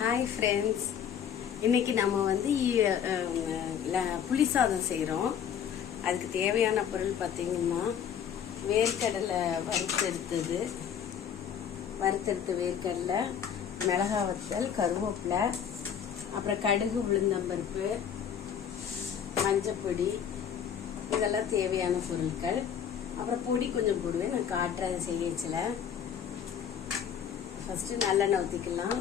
Hi friends, இன்றைக்கி நம்ம வந்து புளி சாதம் செய்கிறோம். அதுக்கு தேவையான பொருள் பார்த்திங்கன்னா வேர்க்கடலை வறுத்தெடுத்த வேர்க்கடலை, மிளகா வத்தல், கருவேப்பிலை, அப்புறம் கடுகு, உளுந்தம்பருப்பு, மஞ்சப்பொடி, இதெல்லாம் தேவையான பொருட்கள். அப்புறம் பொடி கொஞ்சம் போடுவேன், நான் காட்டுறேன் செய்யச்சில். ஃபஸ்ட்டு நல்லெண்ணெய் ஊற்றிக்கலாம்.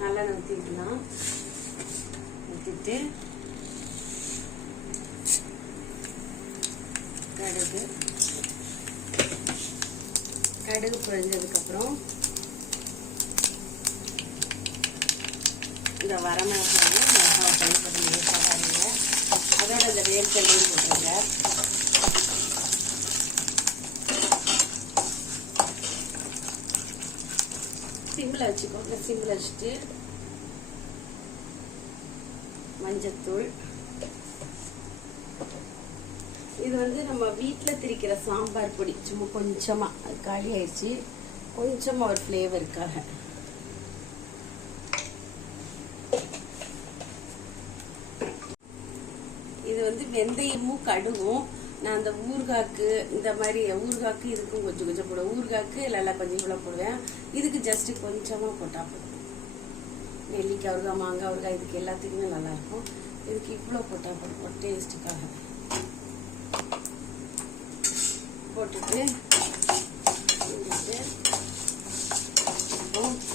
நல்லெண்ணெய் ஊற்றிக்கலாம். ஊற்றிட்டு கடுகு பொரிஞ்சதுக்கப்புறம் இந்த வரமிளகாயும் மிளகாய் பயன்படுத்தி வேசாகாதீங்க. அதோட இந்த வேர்க்கடலையும் போட்டுருங்க. சிம்மில் வச்சுக்கோங்க. சிம்மில் வச்சுட்டு மஞ்சத்தூள், இது வந்து நம்ம வீட்டில் திரிக்கிற சாம்பார் பொடி, சும்மா கொஞ்சமாக, அது காலி ஆயிடுச்சு, கொஞ்சமாக ஒரு ஃப்ளேவருக்காக. இது வந்து வெந்தயமும் கடுகும். நான் அந்த ஊறுகாய்க்கு, இந்த மாதிரி ஊறுகாய்க்கு இதுக்கும் கொஞ்சம் கொஞ்சம் போடுவேன். ஊறுகாய்க்கு எல்லாம் கொஞ்சம் இவ்வளோ போடுவேன். இதுக்கு ஜஸ்ட்டு கொஞ்சமாக போட்டால் போதும். நெல்லிக்காய் ஊறுகாய், மாங்காய் ஊறுகாய், இதுக்கு எல்லாத்துக்குமே நல்லாயிருக்கும். இதுக்கு இவ்வளோ போட்டால் போதும், ஒரு டேஸ்ட்டுக்காக. போட்டுட்டு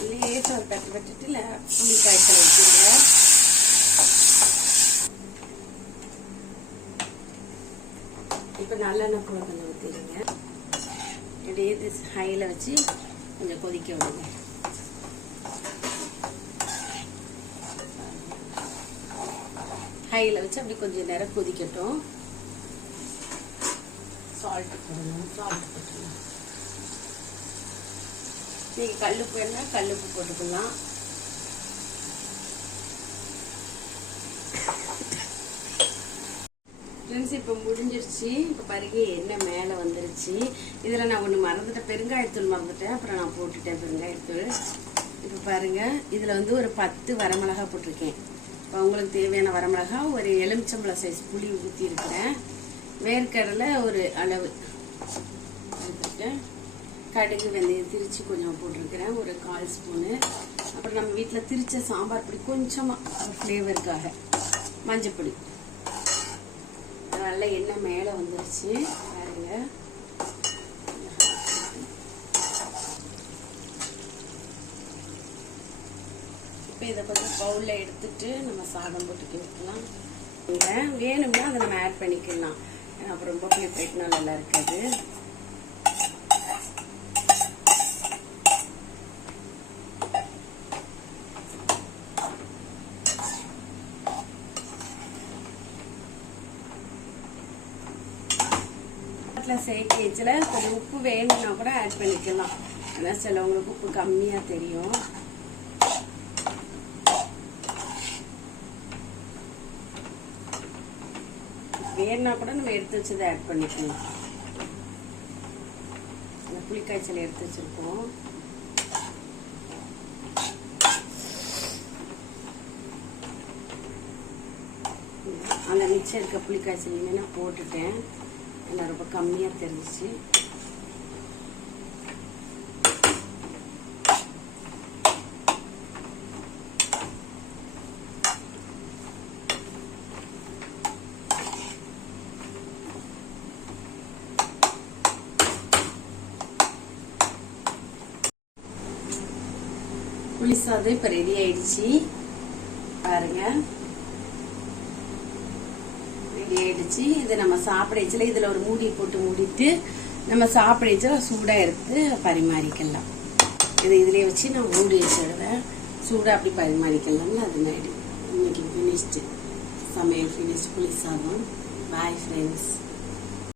லேசாக ஒரு தட்டு வட்டுட்டு புளி காய்ச்சல் வச்சுருங்க. இப்போ நல்லெண்ணெய் கூட கொஞ்சம் ஊற்றிடுங்க. இப்படியே இது ஹையில் வச்சு கொஞ்சம் கொதிக்க விடுங்க. ஹையில் வச்சு அப்படி கொஞ்சம் நேரம் கொதிக்கட்டும். சால்ட் போடணும். சால்ட் போட்டுக்கலாம். நீங்கள் கல்லுப்பு வேணா கல்லுப்பு போட்டுக்கலாம். ஃப்ரெண்ட்ஸ், இப்போ முடிஞ்சிருச்சு. இப்போ பாருங்க, எண்ணெய் மேலே வந்துருச்சு. இதில் நான் ஒன்று மறந்துட்டேன், பெருங்காயத்தூள் மறந்துட்டேன். அப்புறம் நான் போட்டுட்டேன் பெருங்காயத்தூள். இப்போ பாருங்கள், இதில் வந்து ஒரு 10 வரமிளகா போட்டிருக்கேன். இப்போ உங்களுக்கு தேவையான வரமிளகா, ஒரு எலுமிச்சம்பழம் சைஸ் புளி ஊற்றி இருக்கிறேன். வேர்க்கடலை ஒரு அளவு எடுத்துருக்கேன். கடுகு, வெந்தயம் திரிச்சு கொஞ்சம் போட்டிருக்கிறேன், ஒரு 1/4 ஸ்பூனு. அப்புறம் நம்ம வீட்டில் திரிச்ச சாம்பார் பொடி கொஞ்சமாக ஃப்ளேவருக்காக, மஞ்சப்பொடி. நல்ல எண்ணெய் மேலே வந்துருச்சு பாருங்க. இப்போ இதை கொஞ்சம் பவுலில் எடுத்துட்டு நம்ம சாதம் போட்டு வைக்கலாம். வேணும்னா அதை நம்ம ஆட் பண்ணிக்கலாம். அப்புறம் ரொம்ப புளிப்பாயிட்டுனா நல்லா இருக்காது. சேர்க்கைச்சில் கொஞ்சம் உப்பு வேணும்னா கூட ஆட் பண்ணிக்கலாம். ஆனால் சிலவங்களுக்கு உப்பு கம்மியாக தெரியும். வேணும்னா கூட நம்ம எடுத்து வச்சதை ஆட் பண்ணிக்கலாம். அந்த புளிக்காய்ச்சல் எடுத்து வச்சிருக்கோம். அந்த மிச்சம் இருக்க புளிக்காய்ச்சல் இனிமே போட்டுட்டேன். எல்லாம் ரொம்ப கம்மியாக தெரிஞ்சிச்சு. புளி சாதம் இப்போ ரெடி ஆயிடுச்சு பாருங்க. ஆயிடுச்சு. இதை நம்ம சாப்பிடச்சில இதில் ஒரு மூடி போட்டு மூடிட்டு நம்ம சாப்பிடச்சில சூடாக எடுத்து பரிமாறிக்கலாம். இதை இதிலே வச்சு நான் மூடி வச்சிடுவேன். சூடாக அப்படி பரிமாறிக்கலாம்ல. அது மாதிரி இன்னைக்கு ஃபினிஷ்டு சமையல், ஃபினிஷ்டு புளி சாதம். Bye friends.